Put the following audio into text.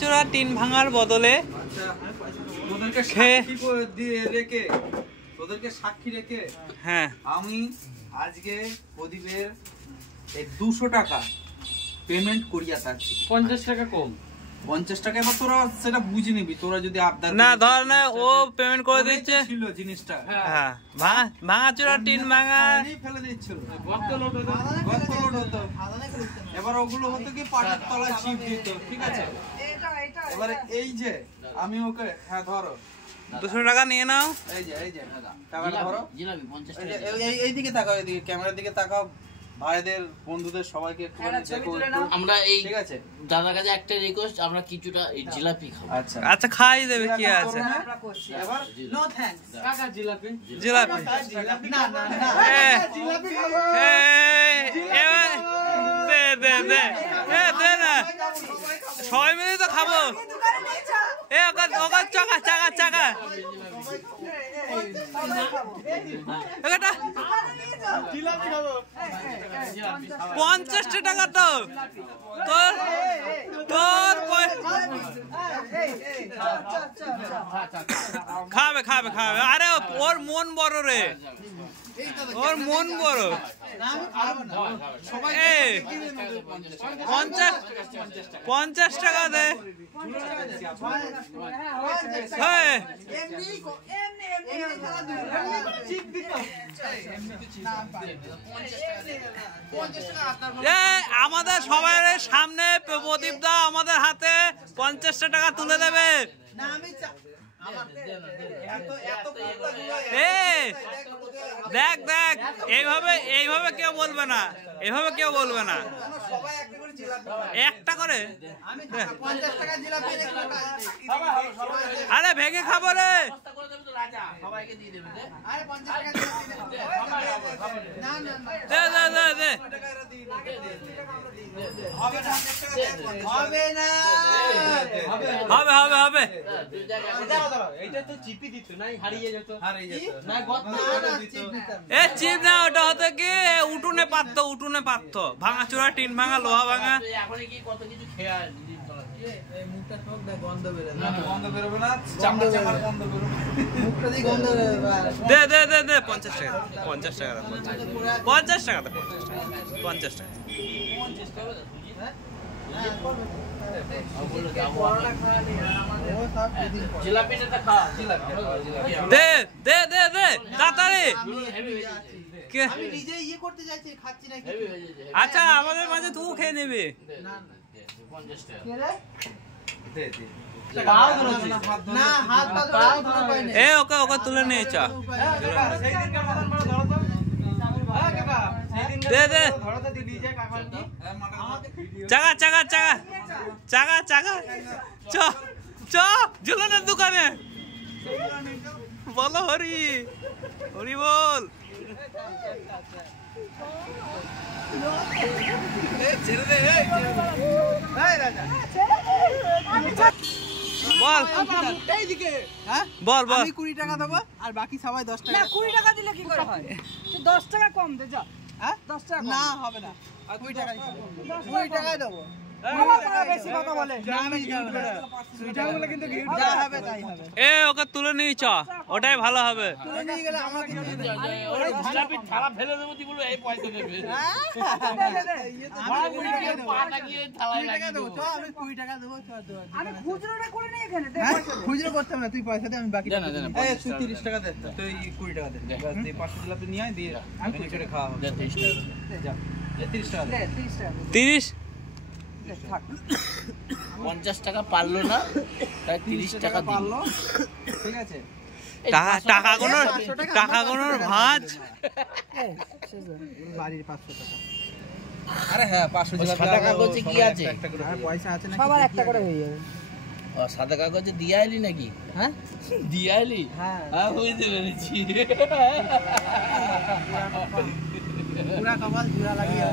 চূড়া টিন ভাঙার বদলে তোদেরকে সাক্ষী রেখে হ্যাঁ আমি আজকে প্রদীপের 200 টাকা পেমেন্ট করিয়া থাকছি। 50 টাকা কম, 50 টাকা। এবার তোরা সেটা বুঝে নিবি, তোরা যদি আবদার না ধর না ও পেমেন্ট করে দিচ্ছে ছিল জিনিসটা। হ্যাঁ ভাঙা চূড়া টিন ভাঙা ফেলে দিচ্ছিল, গর্ত লোড হতো। এবার ওগুলো হতো কি পাটের তলায় ছিপ দিত, ঠিক আছে। এবারে এই যে আমি ওকে, হ্যাঁ ধরো 200 টাকা নিয়ে নাও। এই যে টাকাটা ধরো, এইদিকে তাকাও, এইদিকে ক্যামেরার দিকে তাকাও, ভাইদের বন্ধুদের সবাইকে একটু দেখো। আমরা এই ঠিক আছে দাদার কাছে একটা রিকোয়েস্ট, আমরা কিছুটা এই জিলাপি খাবো। আচ্ছা আচ্ছা খাই দেবে কি আছে। এবার নো থ্যাঙ্কস কাকা জিলাপি জিলাপি না জিলাপি খাবো। এবার দে দে না সবাই মিলে তো খাবো। চাকা 50 টাকা তো তোর খাবে। আরে ওর মন বড় রে, ওর মন বড়। 50 টাকা দে। আমাদের সবাই সামনে প্রদীপ দা আমাদের হাতে 50 টাকা তুলে দেবে। দেখ এইভাবে কেউ বলবে না, একটা করে। আরে ভেঙে খাবো রে। দে হবে। চিপ না, ওটা হতো কি উঠুনে পারতো ভাঙা চূড়া টিন ভাঙা লোহা ভাঙা। দে 50 টাকা। 50 টাকা। দে তাড়াতাড়ি। আচ্ছা আমাদের মাঝে তুই খেয়ে নিবি। ওকে তুলে নিয়ে চা। দে চাকা চ ঝুলনের দোকানে বলো হরি বল। বল 20 টাকা দেবো আর বাকি সবাই 10 টাকা। 20 টাকা দিলে কি করে হয়? তুই 10 টাকা কম দে যা। 10 টাকা না হবে না, 20 টাকাই দেবো। বেশি কথা বলে। ওকে তুলে নিয়ে চ, ওটাই ভালো হবে। খুচরো করতাম না, তুই পয়সা দে, আমি বাকি 30 টাকা দে, তুই 20 টাকা দে। 500 জিলাপি নিয়ে আয়, দিয়ে আমি ছেড়ে খাওয়া হবে। 30 টাকা দে। 30 50 টাকা পারলো না, তাই 30 টাকা পারলো। ঠিক আছে, টাকা কোনো ভাঁজ। বাড়ির 500 টাকা। আরে হ্যাঁ 500 জিলাপি সাদা কাগজে কি আছে? পয়সা আছে না, সবার একটা করে হয়ে যাবে। সাদা কাগজে দিয়ে আইলি নাকি? হ্যাঁ দিয়ে আইলি? হ্যাঁ বুঝতে পেরেছি। পুরা কপাল জোড়া লাগিয়ে